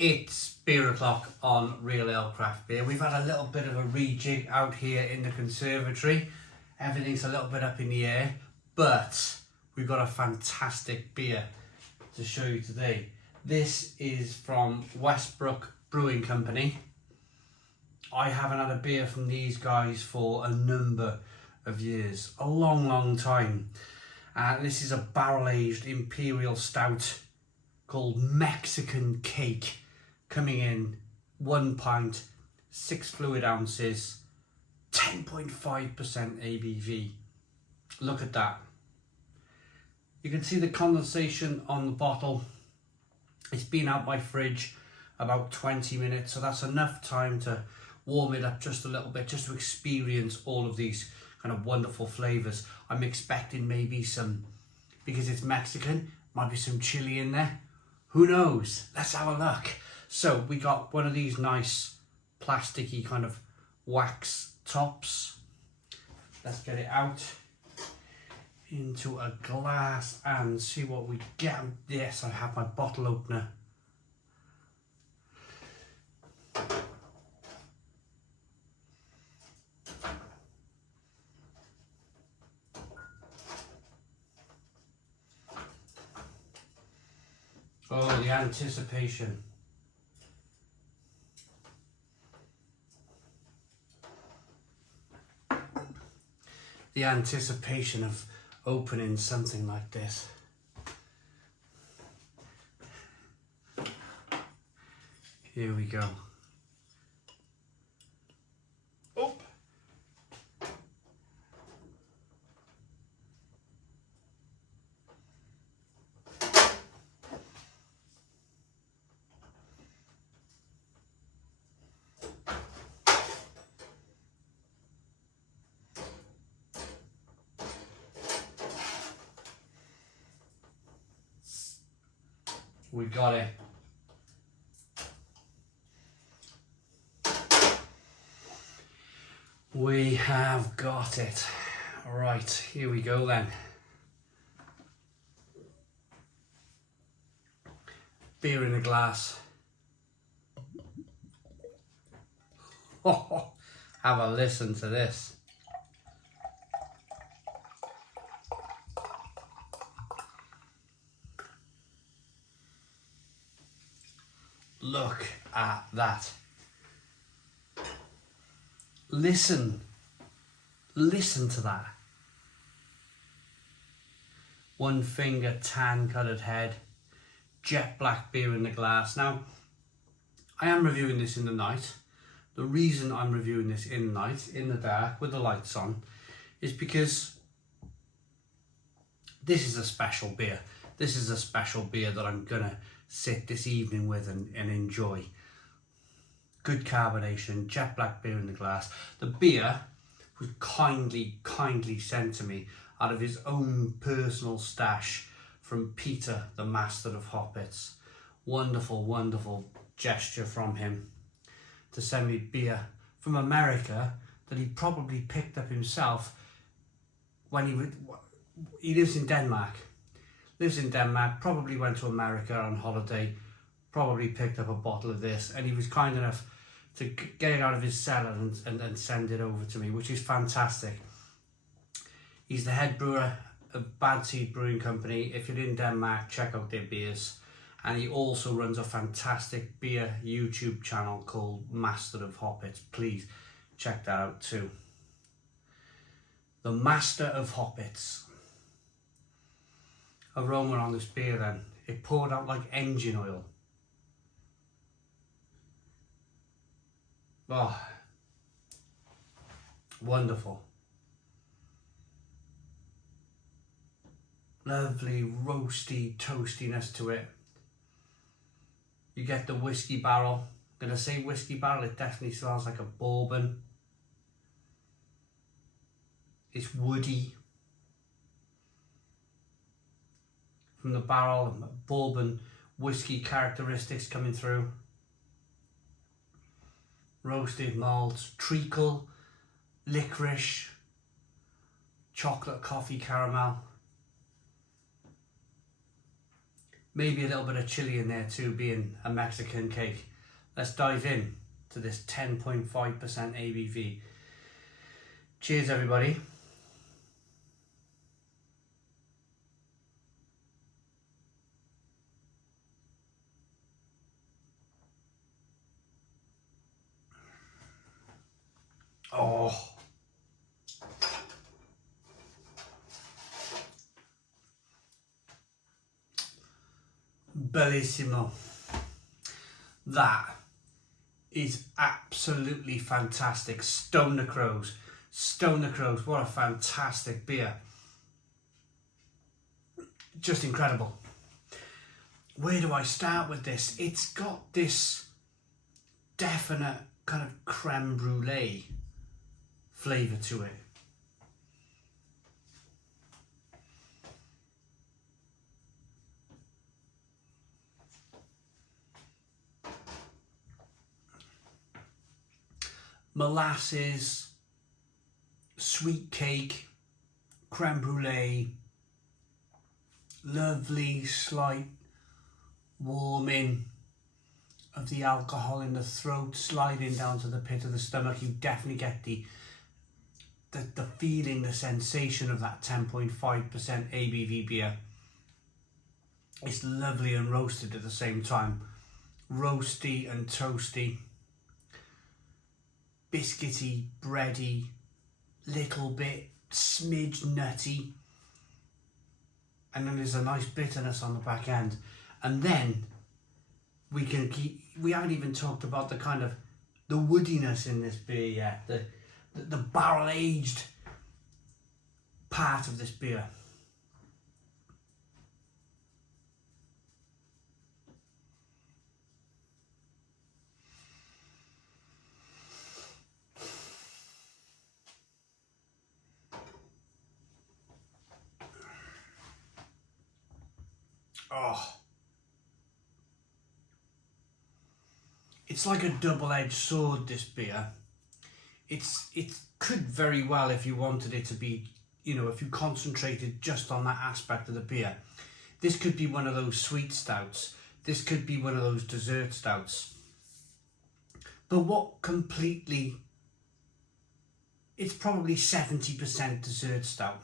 It's beer o'clock on Real Ale Craft Beer. We've had a little bit of a rejig out here in the conservatory. Everything's a little bit up in the air, but we've got a fantastic beer to show you today. This is from Westbrook Brewing Company. I haven't had a beer from these guys for a number of years, a long time. This is a barrel-aged Imperial Stout called Mexican Cake, coming in 1 pint, 6 fluid ounces, 10.5% ABV. Look at that. You can see the condensation on the bottle. It's been out my fridge about 20 minutes, so that's enough time to warm it up just a little bit, just to experience all of these kind of wonderful flavors. I'm expecting maybe some, because it's Mexican, might be some chili in there. Who knows? Let's have a look. So we got one of these nice plasticky kind of wax tops. Let's get it out into a glass and see what we get. Yes, I have my bottle opener. Oh, the anticipation. The anticipation of opening something like this. Here we go. Oh. We got it. We have got it. All right, here we go then. Beer in a glass. Oh, have a listen to this. Look at that. Listen to that. One finger tan coloured head, jet black beer in the glass. Now, I am reviewing this in the night. The reason I'm reviewing this in the night, in the dark, with the lights on, is because this is a special beer. This is a special beer that I'm gonna sit this evening with and enjoy. Good carbonation, jet black beer in the glass. The beer was kindly sent to me out of his own personal stash from Peter, the master of hoppets. Wonderful gesture from him to send me beer from America that he probably picked up himself when he lives in Denmark. Probably went to America on holiday, probably picked up a bottle of this, and he was kind enough to get it out of his cellar and send it over to me, which is fantastic. He's the head brewer of Bad Seed Brewing Company. If you're in Denmark, check out their beers. And he also runs a fantastic beer YouTube channel called Master of Hoppets. Please check that out too. The Master of Hoppets. Aroma on this beer then. It poured out like engine oil. Oh, wonderful. Lovely roasty toastiness to it. You get the whiskey barrel. I'm gonna say whiskey barrel, it definitely smells like a bourbon. It's woody. From the barrel, bourbon whiskey characteristics coming through. Roasted malts, treacle, licorice, chocolate coffee caramel. maybe a little bit of chili in there too, being a Mexican cake. Let's dive in to this 10.5% ABV. Cheers, everybody. Oh, bellissimo. That is absolutely fantastic. Stone the Crows, what a fantastic beer. Just incredible. Where do I start with this? It's got this definite kind of creme brulee flavour to it. Molasses, sweet cake, creme brulee, lovely slight warming of the alcohol in the throat, sliding down to the pit of the stomach. You definitely get the feeling, the sensation of that 10.5% ABV beer. It's lovely and roasted at the same time. Roasty and toasty. Biscuity, bready, little bit smidge nutty, and then there's a nice bitterness on the back end. And then we haven't even talked about the kind of the woodiness in this beer yet, the barrel aged part of this beer. Oh, it's like a double-edged sword, this beer. It could very well, if you wanted it to be, you know, if you concentrated just on that aspect of the beer, this could be one of those sweet stouts. This could be one of those dessert stouts. But what completely, it's probably 70% dessert stout.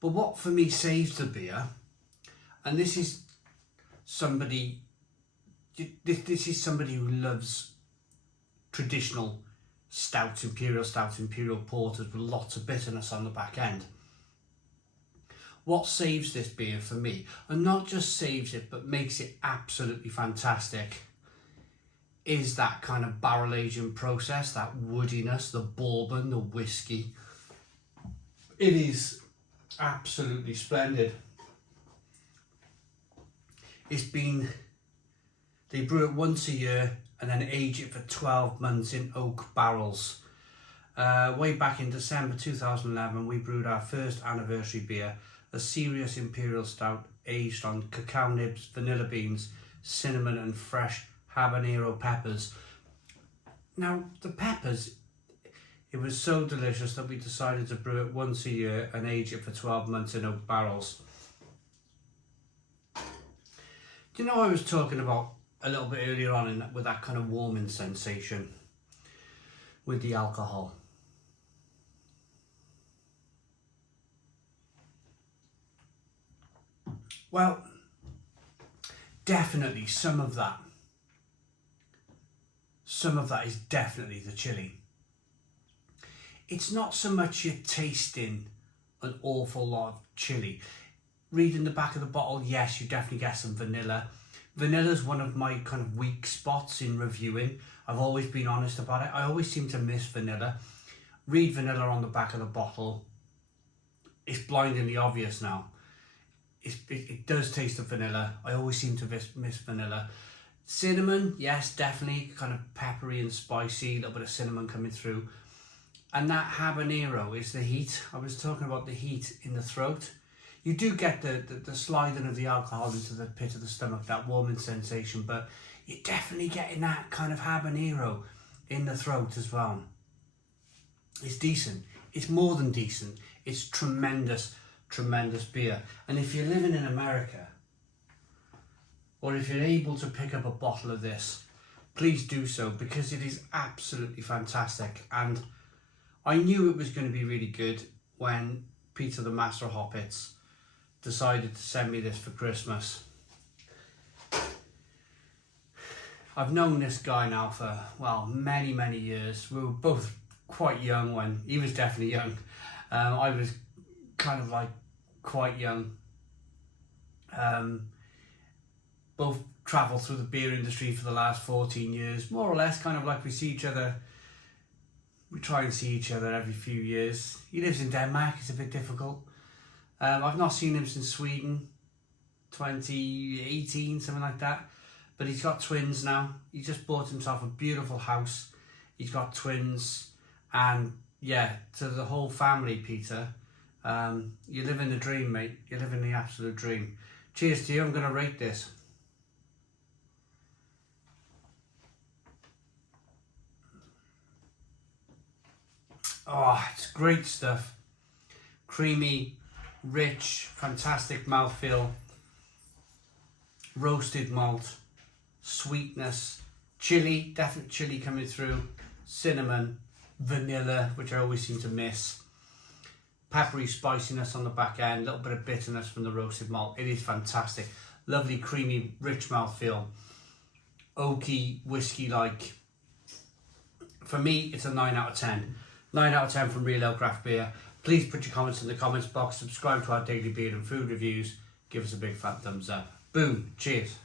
But what for me saves the beer, and this is somebody who loves traditional stouts, imperial porters with lots of bitterness on the back end. What saves this beer for me, and not just saves it but makes it absolutely fantastic, is that kind of barrel aging process, that woodiness, the bourbon, the whiskey. It is absolutely splendid. They brew it once a year and then age it for 12 months in oak barrels. Way back in December 2011, we brewed our first anniversary beer, a serious Imperial Stout aged on cacao nibs, vanilla beans, cinnamon and fresh habanero peppers. Now, the peppers, it was so delicious that we decided to brew it once a year and age it for 12 months in oak barrels. Do you know, I was talking about a little bit earlier on with that kind of warming sensation with the alcohol. Well, definitely some of that is definitely the chili. It's not so much you're tasting an awful lot of chili. Reading the back of the bottle, yes, you definitely get some vanilla. Vanilla's one of my kind of weak spots in reviewing. I've always been honest about it. I always seem to miss vanilla. Read vanilla on the back of the bottle. It's blindingly obvious now. It does taste of vanilla. I always seem to miss vanilla. Cinnamon, yes, definitely kind of peppery and spicy, a little bit of cinnamon coming through. And that habanero is the heat. I was talking about the heat in the throat. You do get the sliding of the alcohol into the pit of the stomach, that warming sensation, but you're definitely getting that kind of habanero in the throat as well. It's decent. It's more than decent. It's tremendous, tremendous beer. And if you're living in America, or if you're able to pick up a bottle of this, please do so, because it is absolutely fantastic. And I knew it was going to be really good when Peter, the Master of Hoppits, decided to send me this for Christmas. I've known this guy now for, well, many years. We were both quite young when, he was definitely young. I was kind of like quite young. Both travelled through the beer industry for the last 14 years, more or less, kind of like we see each other. We try and see each other every few years. He lives in Denmark, it's a bit difficult. I've not seen him since Sweden, 2018, something like that. But he's got twins now. He just bought himself a beautiful house. He's got twins. And yeah, to the whole family, Peter, you're living the dream, mate. You're living the absolute dream. Cheers to you. I'm going to rate this. Oh, it's great stuff. Creamy, rich, fantastic mouthfeel. Roasted malt, sweetness, chili, definite chili coming through, cinnamon, vanilla, which I always seem to miss. Peppery spiciness on the back end, a little bit of bitterness from the roasted malt. It is fantastic. Lovely, creamy, rich mouthfeel. Oaky, whiskey-like. For me, it's a 9 out of 10. 9 out of 10 from Real Ale Craft Beer. Please put your comments in the comments box. Subscribe to our daily beer and food reviews. Give us a big fat thumbs up. Boom. Cheers.